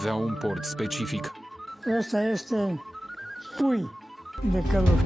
Avea un port specific. Ăsta este pui de căluș.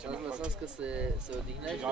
Și lăsați că se odihnește.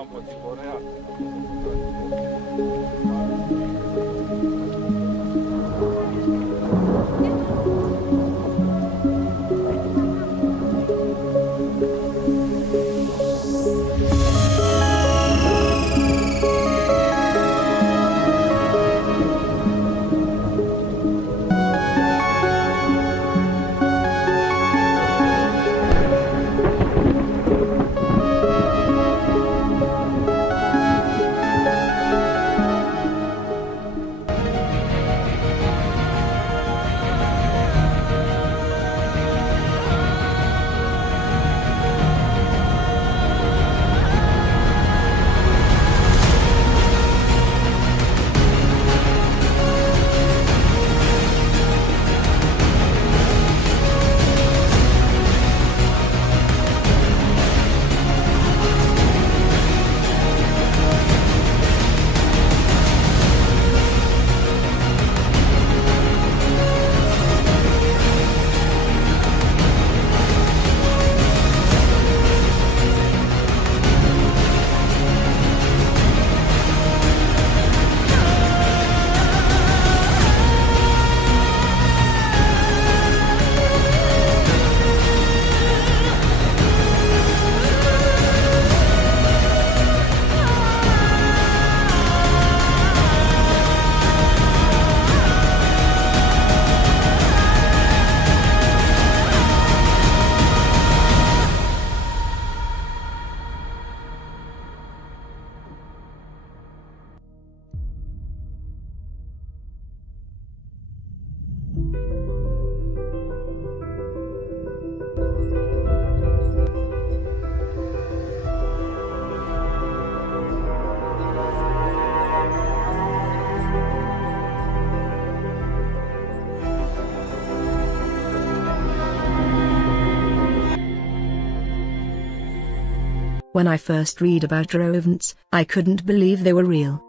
When I first read about rodents, I couldn't believe they were real.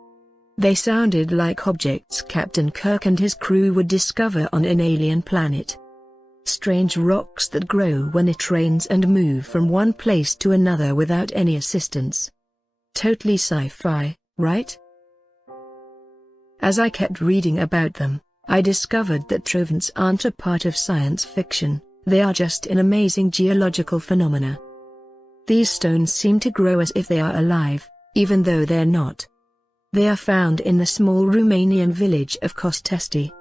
They sounded like objects Captain Kirk and his crew would discover on an alien planet. Strange rocks that grow when it rains and move from one place to another without any assistance. Totally sci-fi, right? As I kept reading about them, I discovered that rodents aren't a part of science fiction, they are just an amazing geological phenomena. These stones seem to grow as if they are alive, even though they're not. They are found in the small Romanian village of Costesti.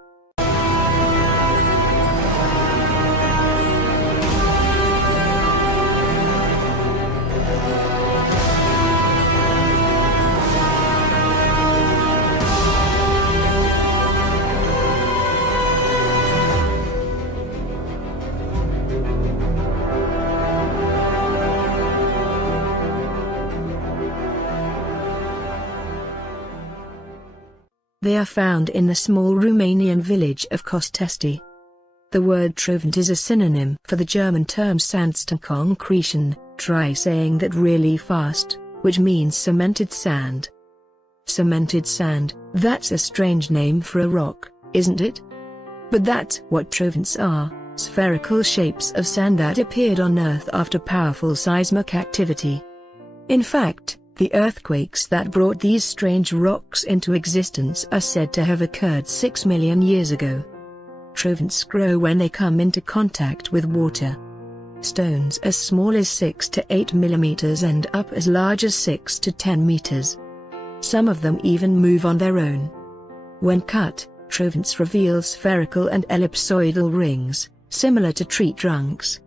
They are found in the small Romanian village of Costesti. The word trovent is a synonym for the German term Sandsteinkonkretion, try saying that really fast, which means cemented sand. Cemented sand, that's a strange name for a rock, isn't it? But that's what trovents are, spherical shapes of sand that appeared on Earth after powerful seismic activity. In fact, the earthquakes that brought these strange rocks into existence are said to have occurred 6 million years ago. Trogons grow when they come into contact with water. Stones as small as 6 to 8 millimeters and up as large as 6 to 10 meters. Some of them even move on their own. When cut, trogons reveal spherical and ellipsoidal rings, similar to tree trunks.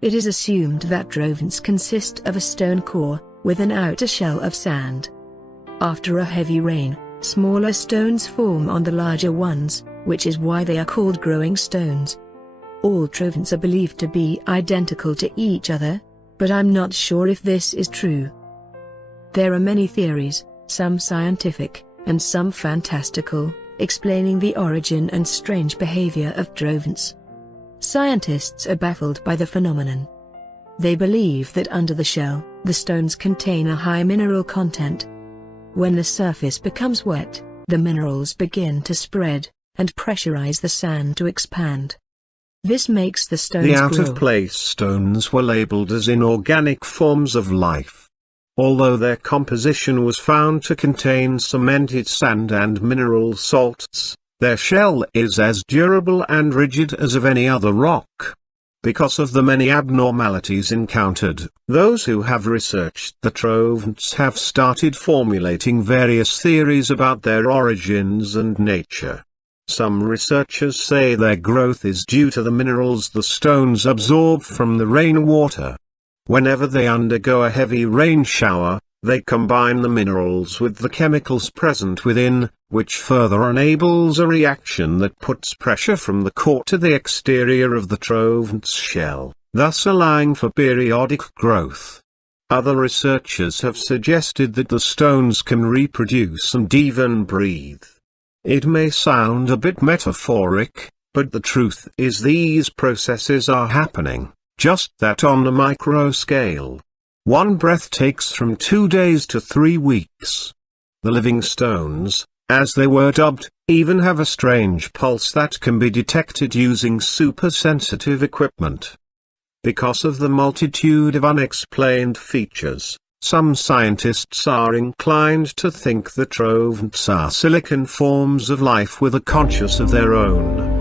It is assumed that trogons consist of a stone core, with an outer shell of sand. After a heavy rain, smaller stones form on the larger ones, which is why they are called growing stones. All trogons are believed to be identical to each other, but I'm not sure if this is true. There are many theories, some scientific, and some fantastical, explaining the origin and strange behavior of trogons. Scientists are baffled by the phenomenon. They believe that under the shell, the stones contain a high mineral content. When the surface becomes wet, the minerals begin to spread, and pressurize the sand to expand. This makes the stones grow. The out-of-place stones were labeled as inorganic forms of life. Although their composition was found to contain cemented sand and mineral salts, their shell is as durable and rigid as of any other rock. Because of the many abnormalities encountered, those who have researched the trogons have started formulating various theories about their origins and nature. Some researchers say their growth is due to the minerals the stones absorb from the rainwater. Whenever they undergo a heavy rain shower, they combine the minerals with the chemicals present within, which further enables a reaction that puts pressure from the core to the exterior of the trogon's shell, thus allowing for periodic growth. Other researchers have suggested that the stones can reproduce and even breathe. It may sound a bit metaphoric, but the truth is these processes are happening, just that on a micro scale. One breath takes from 2 days to 3 weeks. The living stones, as they were dubbed, even have a strange pulse that can be detected using super-sensitive equipment. Because of the multitude of unexplained features, some scientists are inclined to think that trogons are silicon forms of life with a conscience of their own.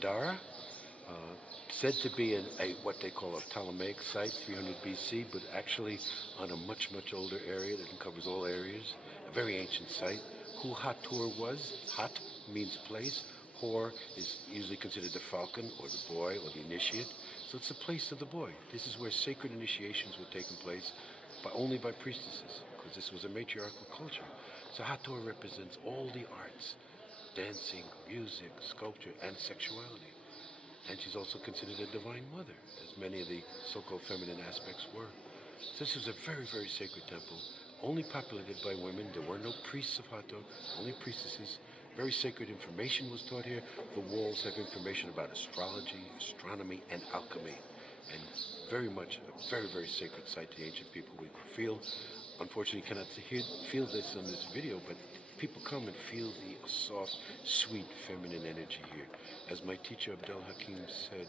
Dendara, said to be what they call a Ptolemaic site, 300 BC, but actually on a much, much older area that covers all areas, a very ancient site. Who Hathor was, Hat means place, Hor is usually considered the falcon or the boy or the initiate, so it's the place of the boy. This is where sacred initiations were taking place, but only by priestesses, because this was a matriarchal culture. So Hathor represents all the arts, dancing, music, sculpture, and sexuality. And she's also considered a divine mother, as many of the so-called feminine aspects were. So this was a very, very sacred temple, only populated by women. There were no priests of Hathor, only priestesses. Very sacred information was taught here. The walls have information about astrology, astronomy, and alchemy. And very much a very, very sacred site to the ancient people. We feel, unfortunately, you cannot feel this on this video, but people come and feel the soft, sweet, feminine energy here. As my teacher Abdel Hakim said,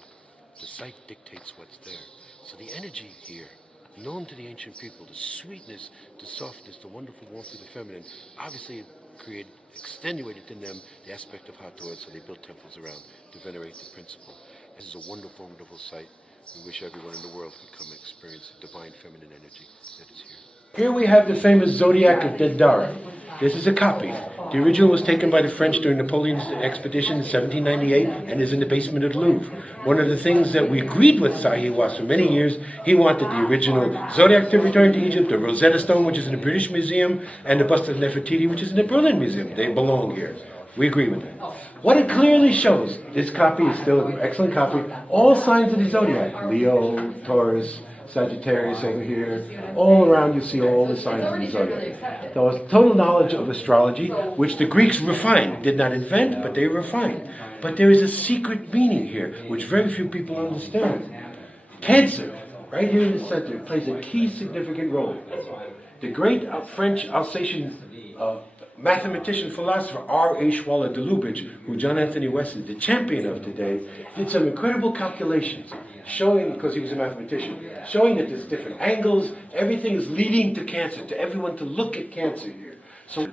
the site dictates what's there. So the energy here, known to the ancient people, the sweetness, the softness, the wonderful warmth of the feminine, obviously extenuated in them the aspect of Hathor, so they built temples around to venerate the principle. This is a wonderful, wonderful site. We wish everyone in the world could come and experience the divine feminine energy that is here. Here we have the famous Zodiac of Dendara. This is a copy. The original was taken by the French during Napoleon's expedition in 1798 and is in the basement of the Louvre. One of the things that we agreed with Sahi was for many years, he wanted the original Zodiac to return to Egypt, the Rosetta Stone, which is in the British Museum, and the bust of Nefertiti, which is in the Berlin Museum. They belong here. We agree with that. What it clearly shows, this copy is still an excellent copy, all signs of the Zodiac, Leo, Taurus, Sagittarius over here, all around you see all the signs of the Zodiac. There was total knowledge of astrology, which the Greeks refined, did not invent, but they refined. But there is a secret meaning here, which very few people understand. Cancer, right here in the center, plays a key significant role. The great French Alsatian mathematician, philosopher R.H. Waller de Lubitsch, who John Anthony West is the champion of today, did some incredible calculations, showing, because he was a mathematician, showing that there's different angles, everything is leading to cancer, to everyone to look at cancer here. So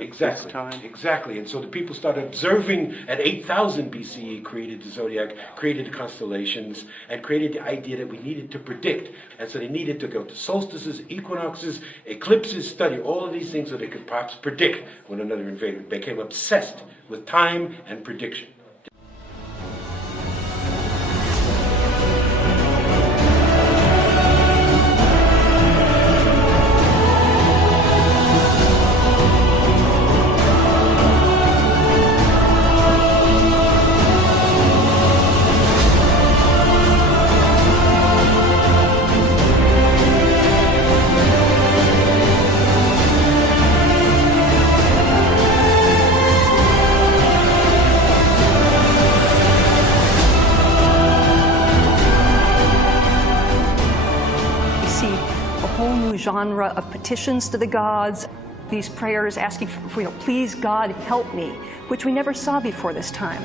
exactly. And so the people started observing at 8000 BCE, created the zodiac, created the constellations, and created the idea that we needed to predict. And so they needed to go to solstices, equinoxes, eclipses, study all of these things so they could perhaps predict when another invader. They became obsessed with time and prediction. Genre of petitions to the gods, these prayers asking for, please God help me, which we never saw before this time.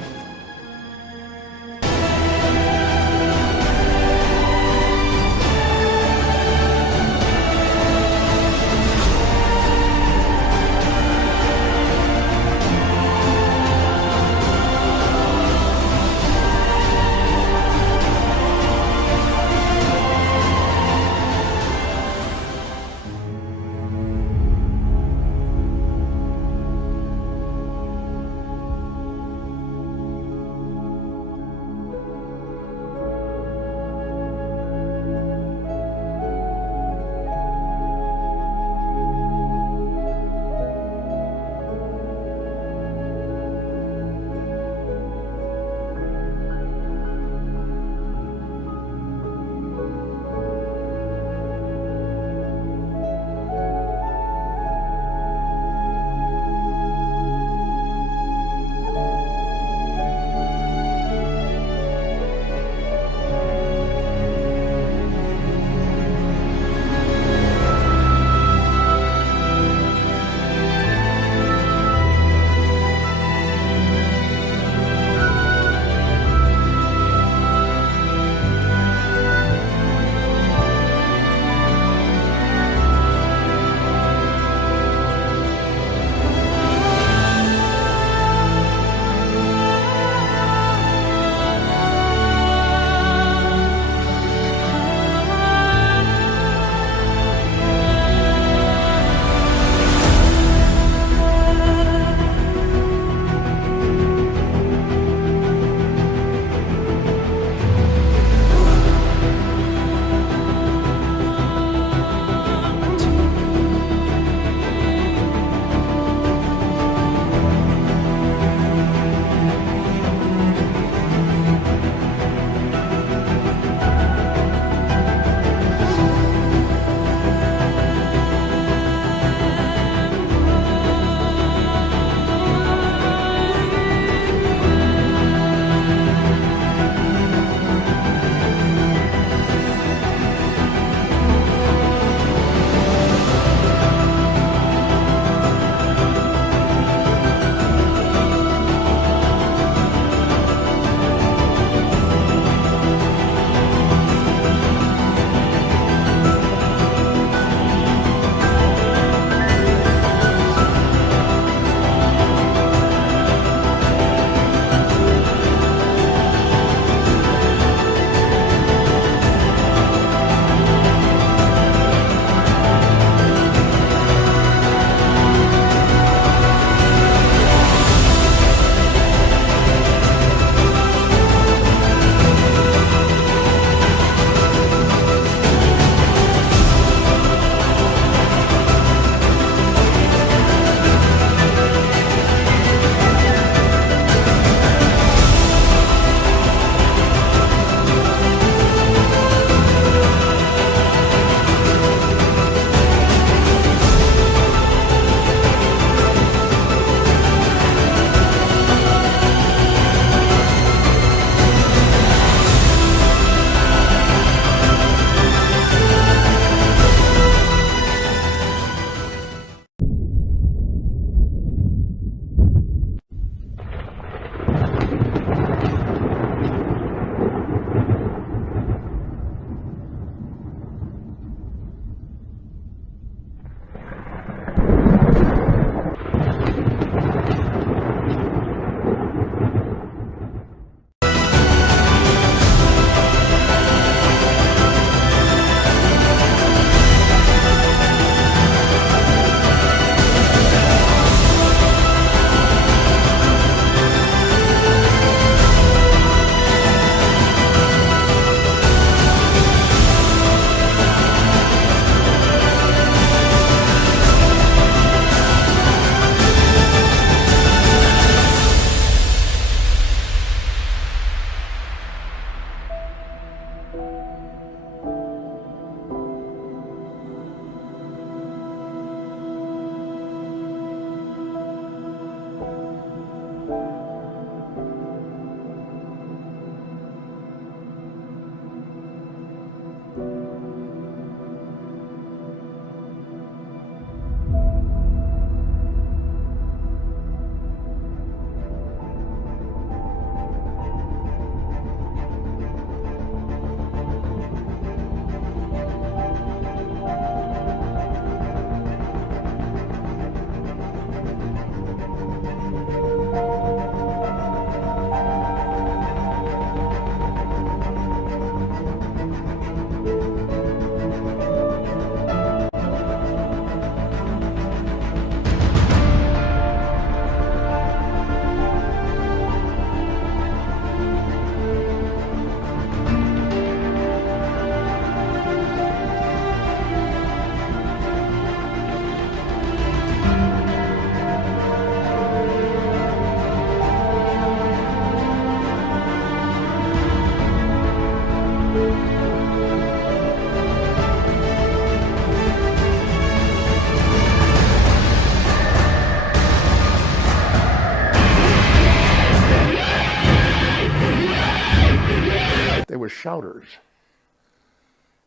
They were shouters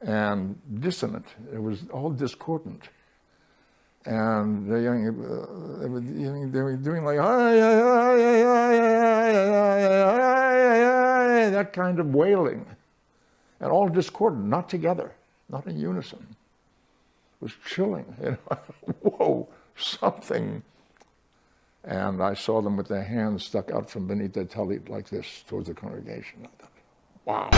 and dissonant. It was all discordant. And they were doing like that kind of wailing, and all discordant, not together, not in unison. It was chilling. You know? Whoa, something. And I saw them with their hands stuck out from beneath their tallit like this towards the congregation. I thought, wow.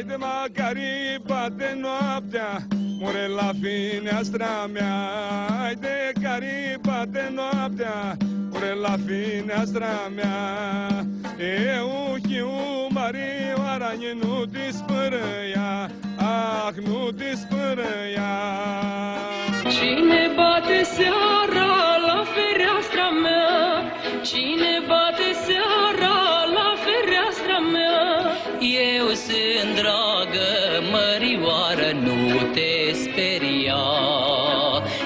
Haide Macari, bate noaptea, mure la fineastra mea. Haide Cari, bate noaptea, mure la fineastra mea. Eu chiu Marioara, nu dispărăia, ah, nu dispărăia. Cine bate seara la fereastra mea? Cine bate seara la fereastra mea? Eu sunt dragă, mărioară, nu te speria.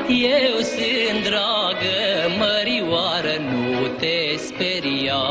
Eu sunt dragă, mărioară, nu te speria.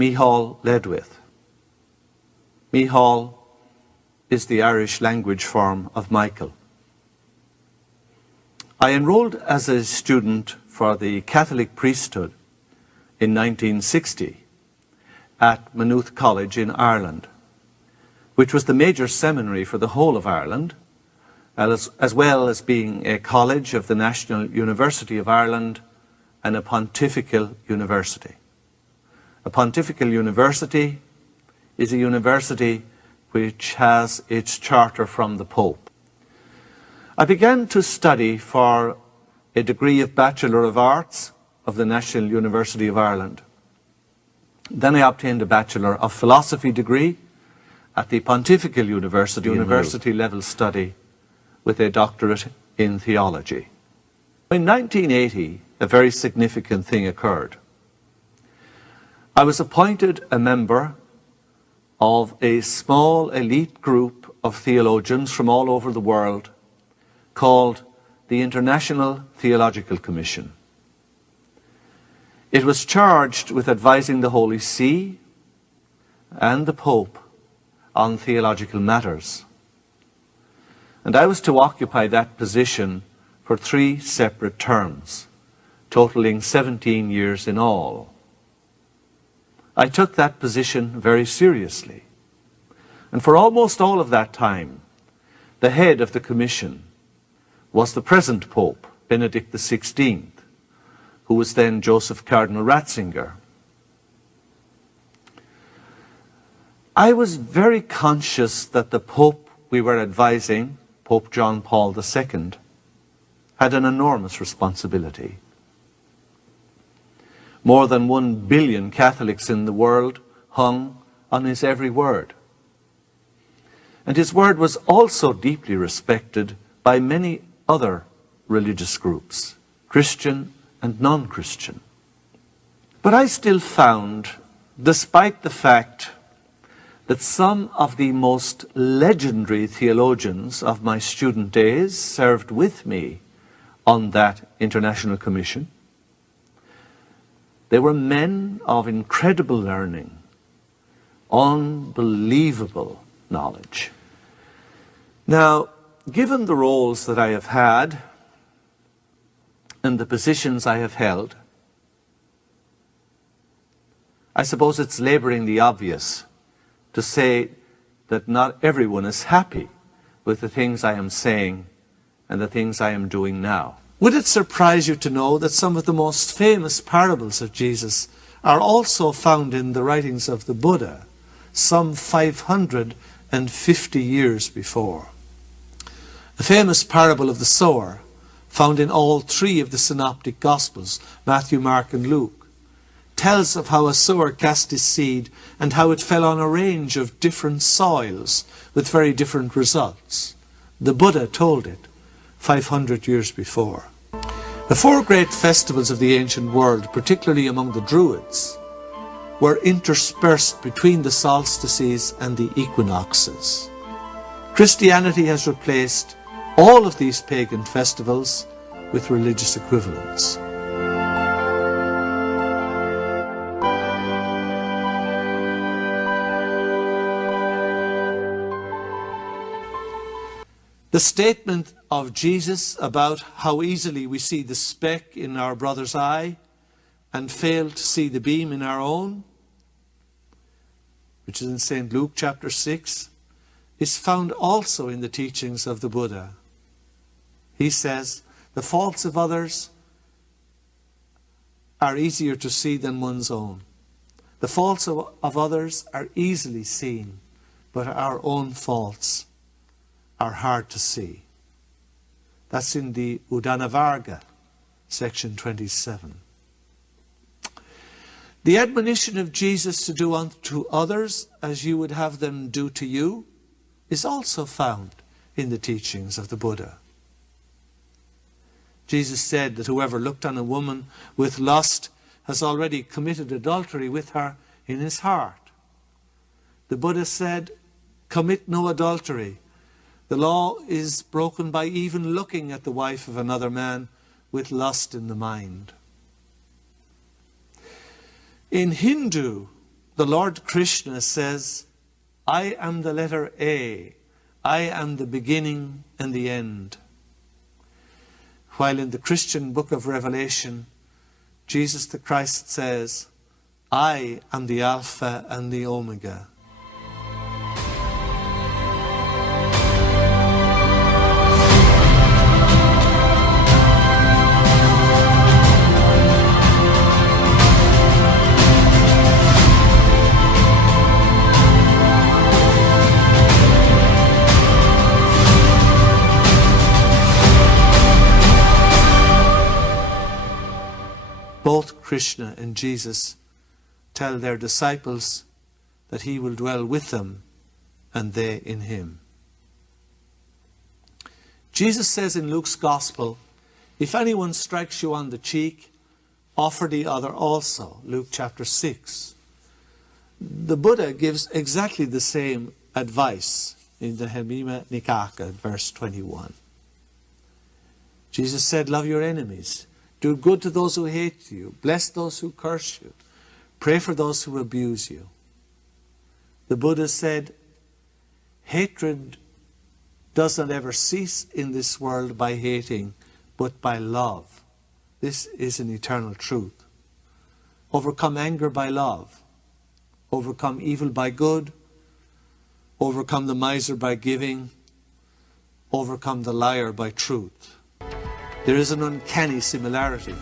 Micheál Ledwith. Micheál is the Irish language form of Michael. I enrolled as a student for the Catholic priesthood in 1960 at Maynooth College in Ireland, which was the major seminary for the whole of Ireland, as well as being a college of the National University of Ireland and a pontifical university. A pontifical university is a university which has its charter from the Pope. I began to study for a degree of Bachelor of Arts of the National University of Ireland. Then I obtained a Bachelor of Philosophy degree at the Pontifical University level study with a doctorate in theology. In 1980, a very significant thing occurred. I was appointed a member of a small elite group of theologians from all over the world called the International Theological Commission. It was charged with advising the Holy See and the Pope on theological matters. And I was to occupy that position for 3 separate terms, totaling 17 years in all. I took that position very seriously. And for almost all of that time, the head of the commission was the present Pope, Benedict XVI, who was then Joseph Cardinal Ratzinger. I was very conscious that the Pope we were advising, Pope John Paul II, had an enormous responsibility. More than 1 billion Catholics in the world hung on his every word. And his word was also deeply respected by many other religious groups, Christian and non-Christian. But I still found, despite the fact that some of the most legendary theologians of my student days served with me on that international commission, they were men of incredible learning, unbelievable knowledge. Now, given the roles that I have had and the positions I have held, I suppose it's laboring the obvious to say that not everyone is happy with the things I am saying and the things I am doing now. Would it surprise you to know that some of the most famous parables of Jesus are also found in the writings of the Buddha, some 550 years before? The famous parable of the sower, found in all 3 of the synoptic Gospels, Matthew, Mark and Luke, tells of how a sower cast his seed and how it fell on a range of different soils with very different results. The Buddha told it 500 years before. The 4 great festivals of the ancient world, particularly among the Druids, were interspersed between the solstices and the equinoxes. Christianity has replaced all of these pagan festivals with religious equivalents. The statement of Jesus about how easily we see the speck in our brother's eye and fail to see the beam in our own, which is in St. Luke chapter 6, is found also in the teachings of the Buddha. He says, the faults of others are easier to see than one's own. The faults of others are easily seen, but our own faults are hard to see. That's in the Udana section 27. The admonition of Jesus to do unto others as you would have them do to you is also found in the teachings of the Buddha. Jesus said that whoever looked on a woman with lust has already committed adultery with her in his heart. The Buddha said, commit no adultery. The law is broken by even looking at the wife of another man with lust in the mind. In Hindu, the Lord Krishna says, I am the letter A. I am the beginning and the end. While in the Christian book of Revelation, Jesus the Christ says, I am the Alpha and the Omega. Both Krishna and Jesus tell their disciples that he will dwell with them and they in him. Jesus says in Luke's Gospel, if anyone strikes you on the cheek, offer the other also. Luke chapter 6. The Buddha gives exactly the same advice in the Hemima Nikaka, verse 21. Jesus said, love your enemies. Do good to those who hate you. Bless those who curse you. Pray for those who abuse you. The Buddha said, hatred does not ever cease in this world by hating, but by love. This is an eternal truth. Overcome anger by love. Overcome evil by good. Overcome the miser by giving. Overcome the liar by truth. There is an uncanny similarity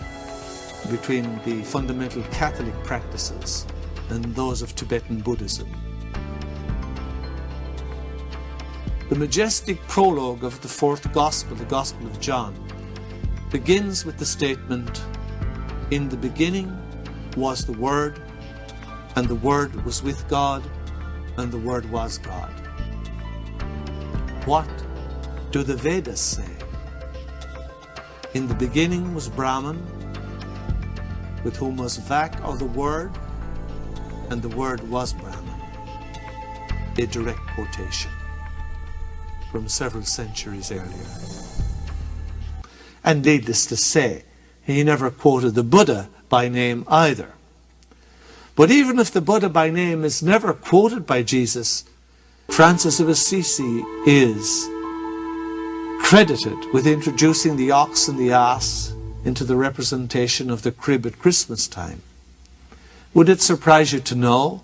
between the fundamental Catholic practices and those of Tibetan Buddhism. The majestic prologue of the fourth Gospel, the Gospel of John, begins with the statement, "In the beginning was the Word, and the Word was with God, and the Word was God." What do the Vedas say? In the beginning was Brahman, with whom was Vak, or the Word, and the Word was Brahman. A direct quotation from several centuries earlier. And needless to say, he never quoted the Buddha by name either. But even if the Buddha by name is never quoted by Jesus, Francis of Assisi is credited with introducing the ox and the ass into the representation of the crib at Christmas time. Would it surprise you to know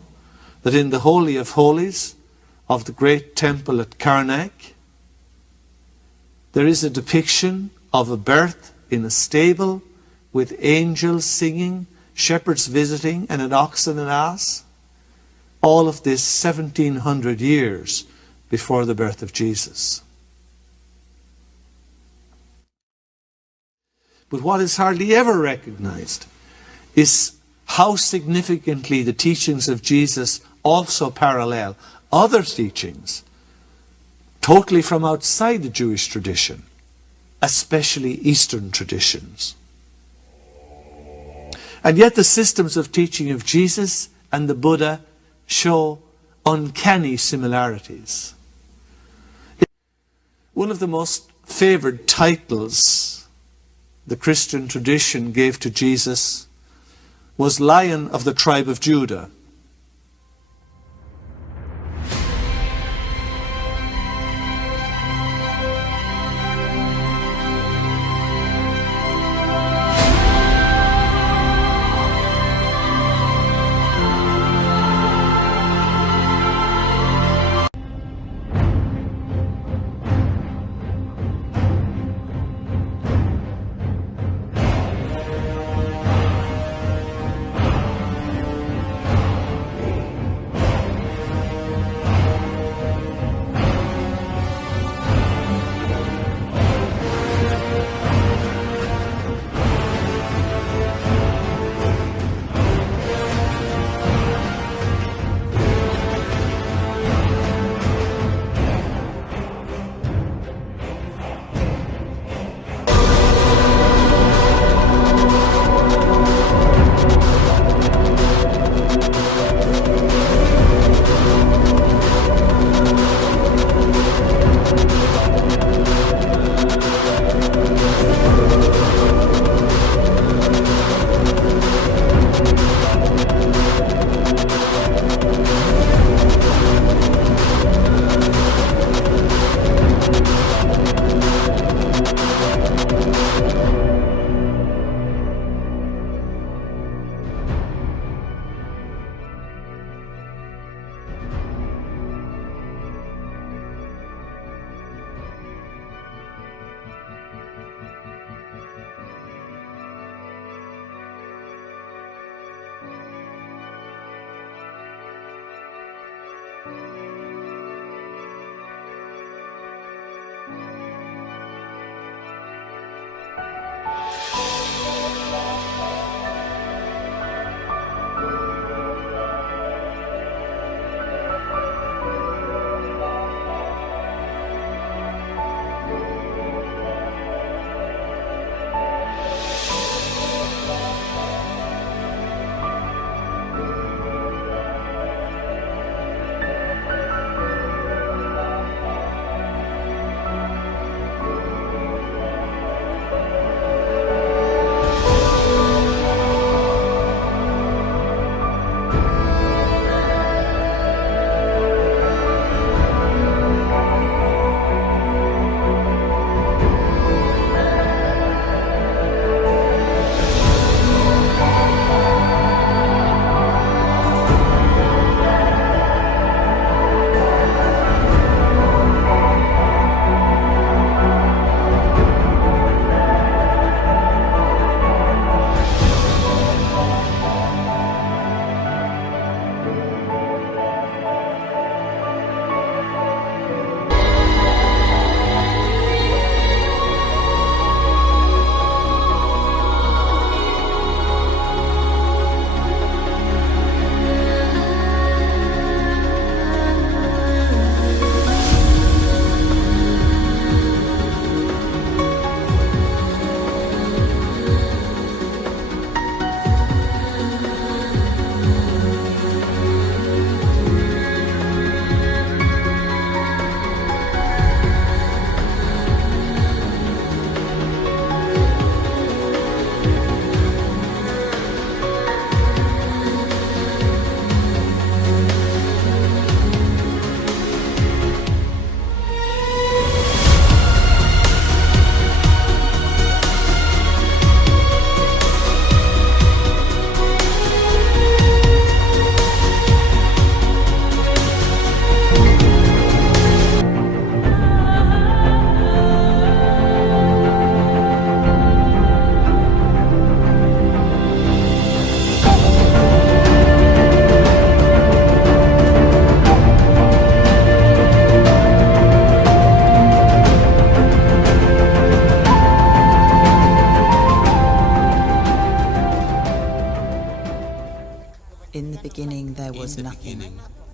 that in the Holy of Holies of the great temple at Karnak, there is a depiction of a birth in a stable with angels singing, shepherds visiting, and an ox and an ass? All of this 1700 years before the birth of Jesus. But what is hardly ever recognized is how significantly the teachings of Jesus also parallel other teachings totally from outside the Jewish tradition, especially Eastern traditions. And yet the systems of teaching of Jesus and the Buddha show uncanny similarities. One of the most favored titles the Christian tradition gave to Jesus was Lion of the tribe of Judah.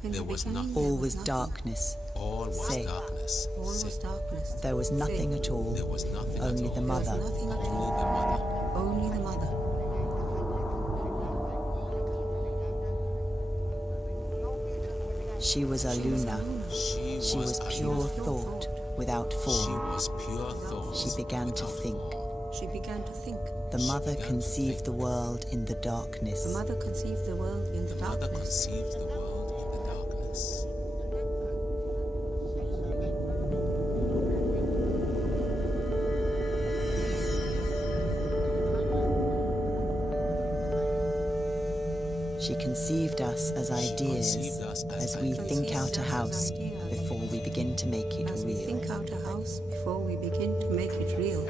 There was nothing. All was darkness. All was Say. darkness. Say. There was nothing at all. There was nothing Only at all. the mother. Only the mother. She was a Luna. She was pure thought without form. She was pure thought. She began to think. She began to think. The mother conceived the world in the darkness. The mother conceived the world in the darkness. The mother conceived the world in the darkness. She conceived us as ideas, as we think out a house before we begin to make it As we real. think out a house before we begin to make it real.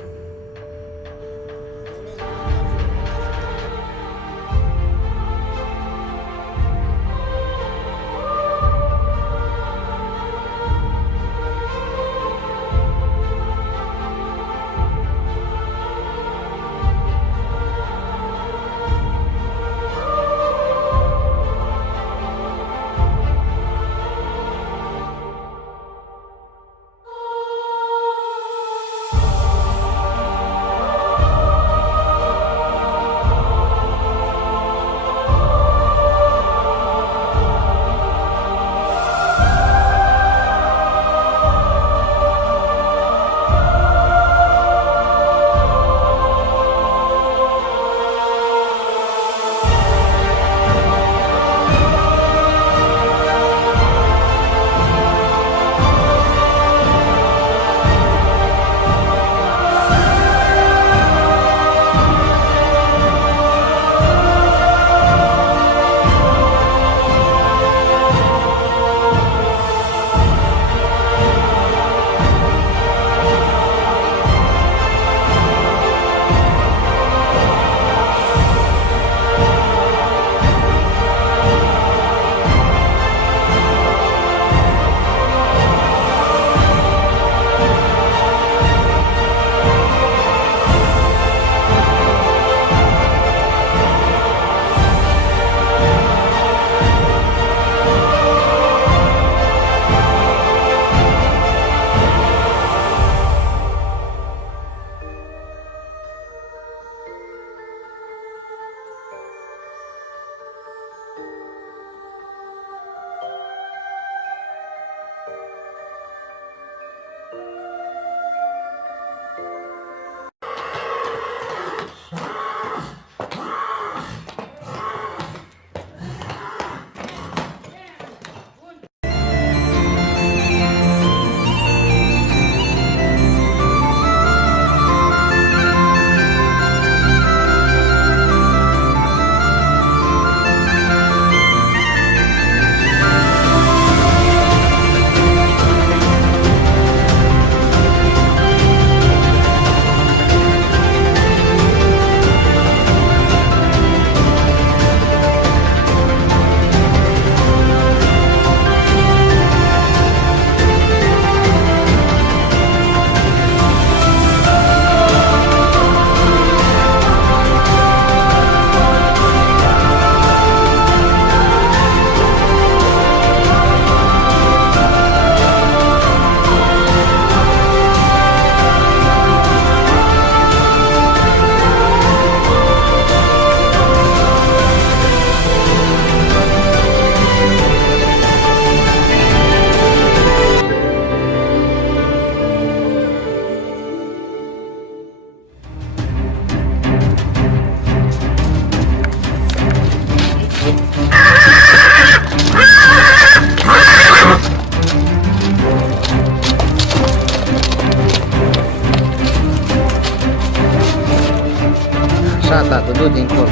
Așa, tată, du dincolo.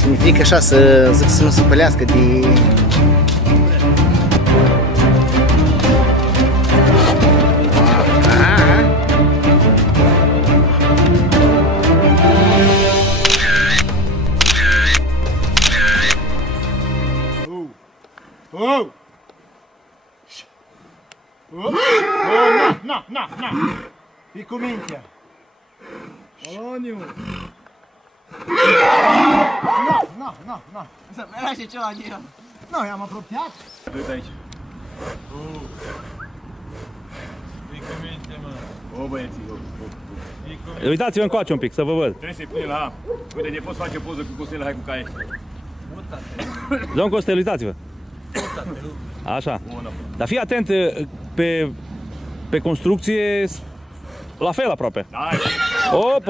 Și mi frică așa să zic să nu se pălească de Na. Fii cu mintea. Poloniu. Na. Era și ceva în el. Nu, i-am apropiat. Uite aici. Fii cu minte, mă. O, băieții, Uitați-vă încoace un pic, să vă văd. Trebuie să-i pune la... Uite, ne poți face poză cu Costel, hai cu caie. Domn Costel, uitați-vă. Așa. Dar fii atent, pe construcție, la fel aproape. Op.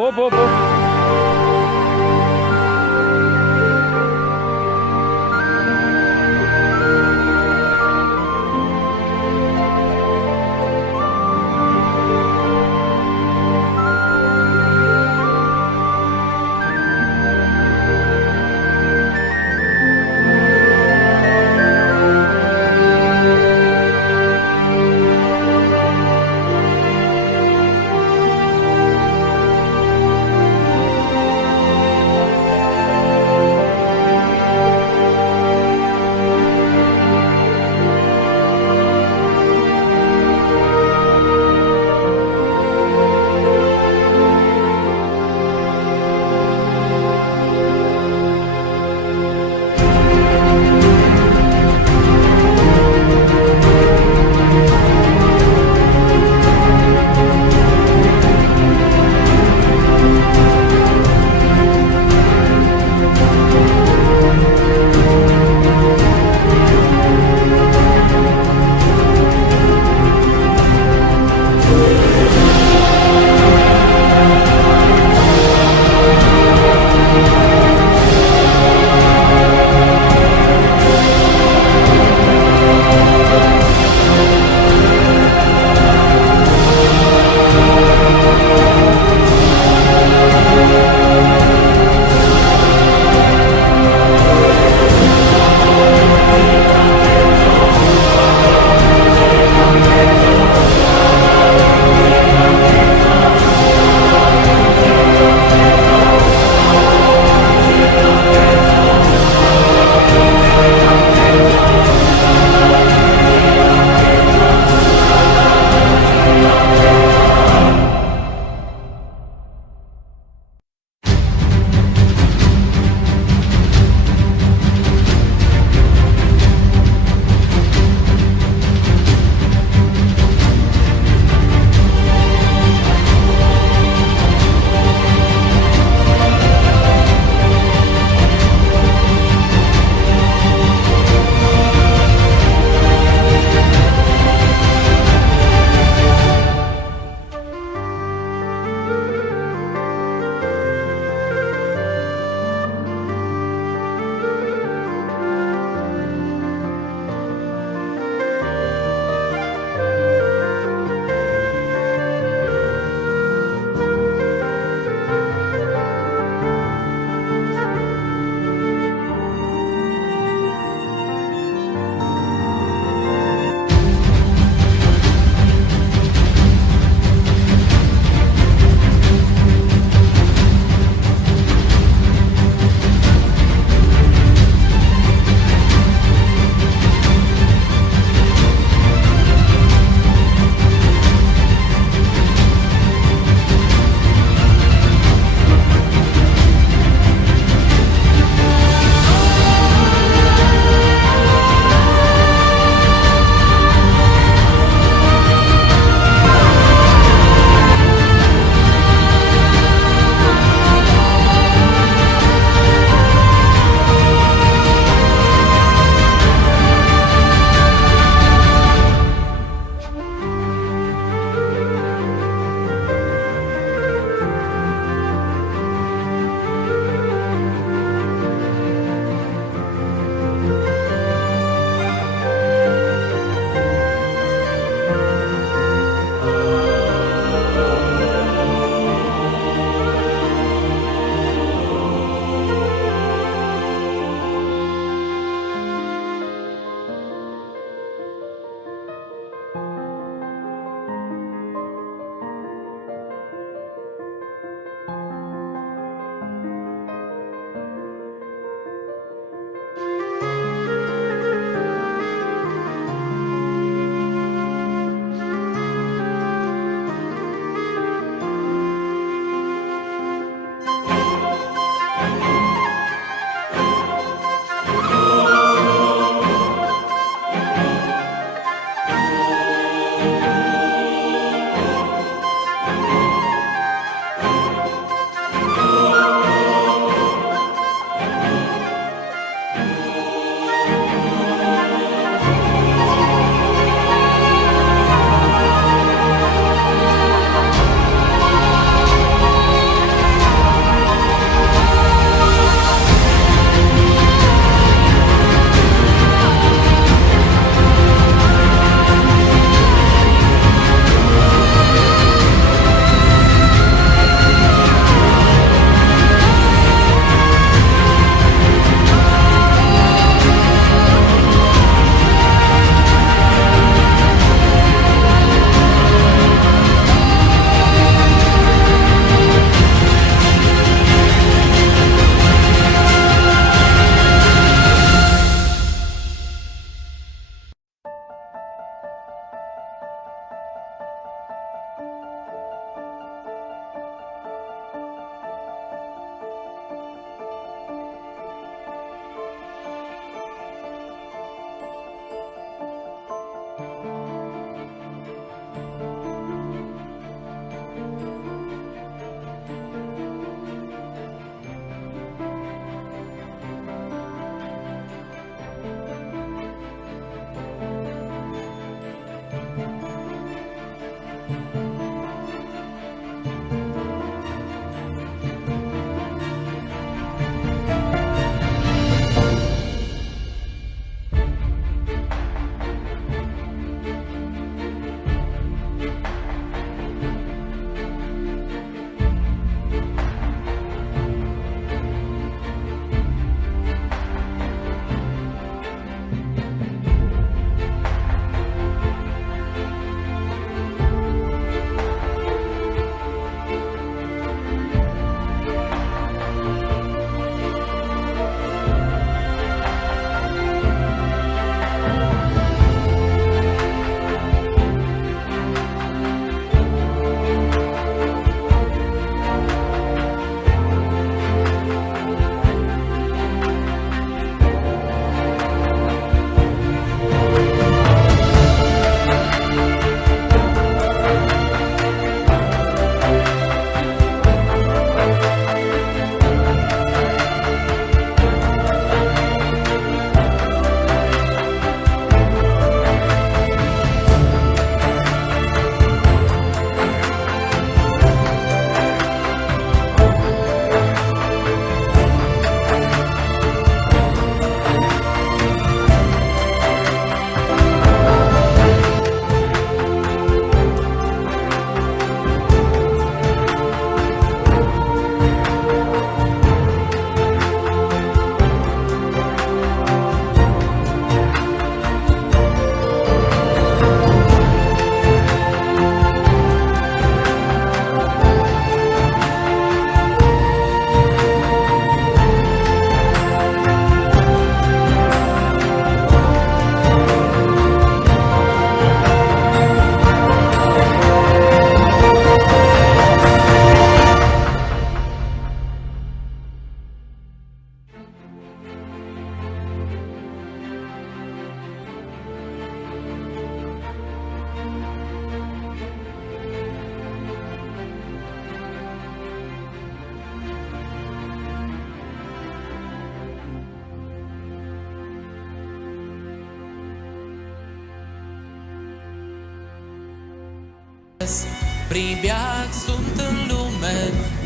Pribeag sunt în lume,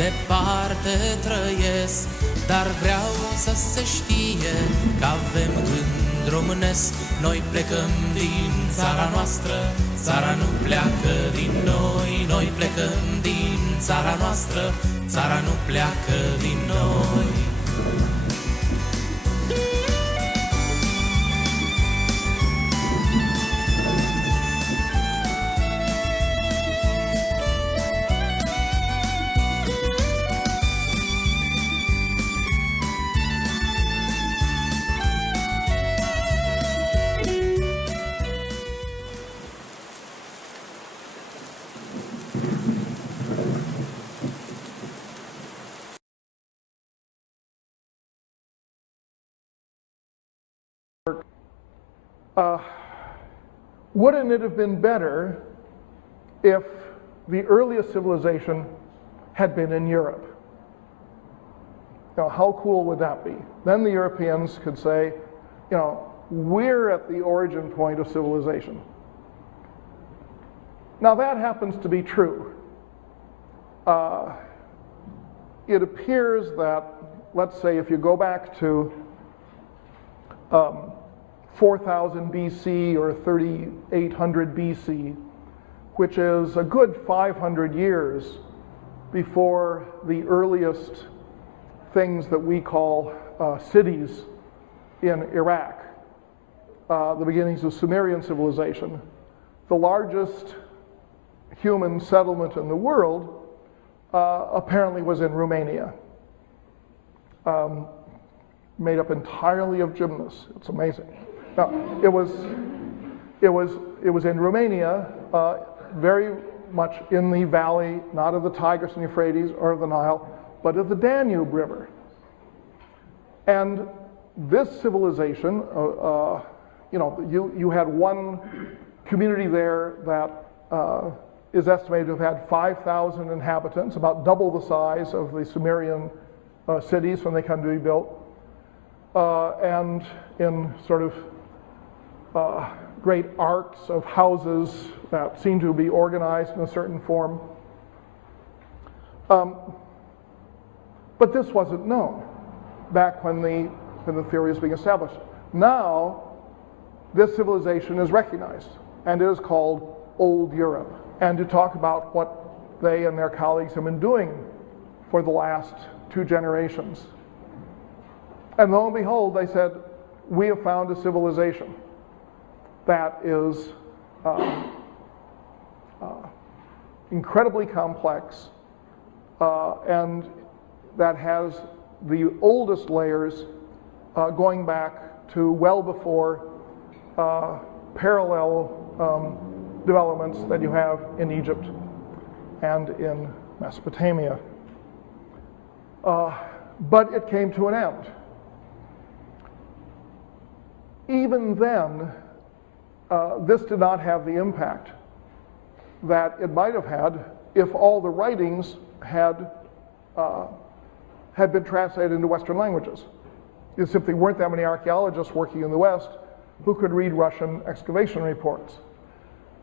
departe trăiesc, dar vreau să se știe că avem gând românesc. Noi plecăm din țara noastră, țara nu pleacă din noi. Noi plecăm din țara noastră, țara nu pleacă din noi. Wouldn't it have been better if the earliest civilization had been in Europe? How cool would that be? Then the Europeans could say, we're at the origin point of civilization. Now that happens to be true. It appears that, let's say, if you go back to 4000 BC or 3800 BC, which is a good 500 years before the earliest things that we call cities in Iraq, the beginnings of Sumerian civilization. The largest human settlement in the world apparently was in Romania, made up entirely of gymnasts. It's amazing. Now, it was in Romania, very much in the valley, not of the Tigris and Euphrates or of the Nile, but of the Danube River. And this civilization, you had one community there that is estimated to have had 5,000 inhabitants, about double the size of the Sumerian cities when they come to be built, and in sort of great arcs of houses that seem to be organized in a certain form. But this wasn't known back when the theory was being established. Now, this civilization is recognized, and it is called Old Europe. And to talk about what they and their colleagues have been doing for the last 2 generations. And lo and behold, they said, we have found a civilization that is incredibly complex and that has the oldest layers going back to well before parallel developments that you have in Egypt and in Mesopotamia. But it came to an end. Even then, this did not have the impact that it might have had if all the writings had been translated into Western languages. There simply weren't that many archaeologists working in the West who could read Russian excavation reports.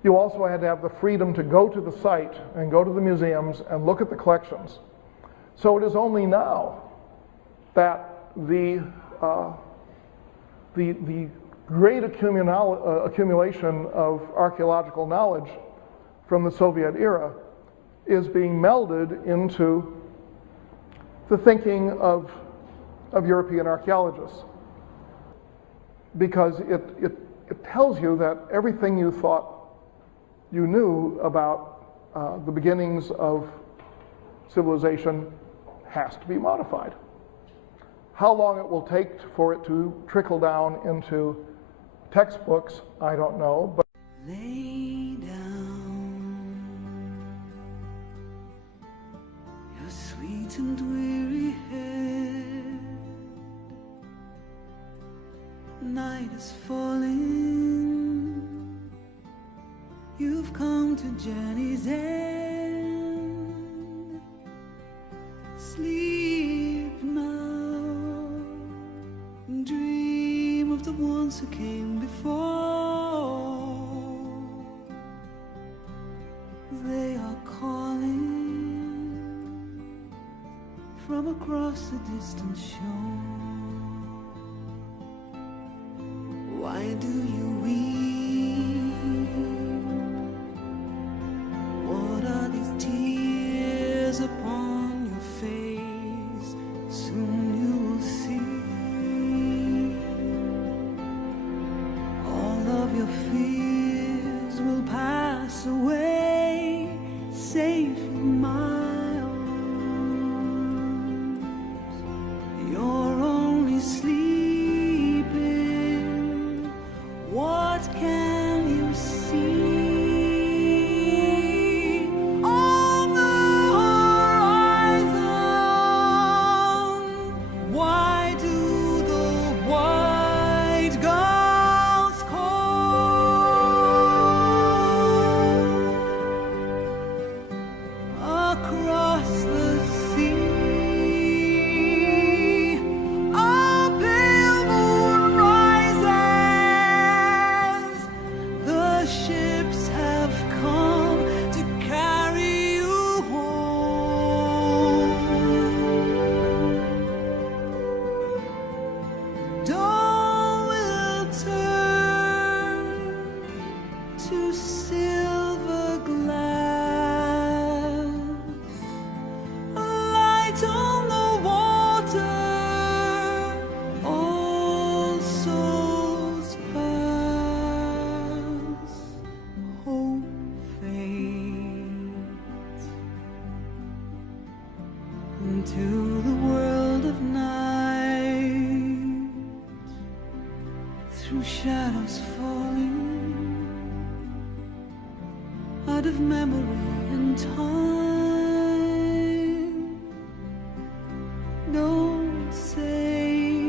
You also had to have the freedom to go to the site and go to the museums and look at the collections. So it is only now that the great accumulation of archaeological knowledge from the Soviet era is being melded into the thinking of European archaeologists, because it tells you that everything you thought you knew about the beginnings of civilization has to be modified. How long it will take for it to trickle down into textbooks, I don't know. But lay down your sweet and weary head. Night is falling. You've come to journey's end. Sleep now. Dream of the ones who came before. They are called from across the distant shore. Why do you weep? What are these tears upon your face? Soon you will see all of your fears will pass away, safe in my arms. You're only sleeping. What can you see? On the horizon, why do the white gulls call? Across the sea, a pale moon rises. The ships have come to carry you home. Dawn will turn to silver glass, a light on the water, all souls pass, hope fades into the world of night, through shadows falling out of memory and time. Don't say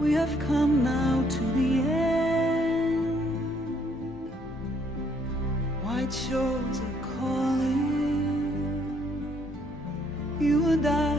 we have come now to the end. White shores are calling. You and I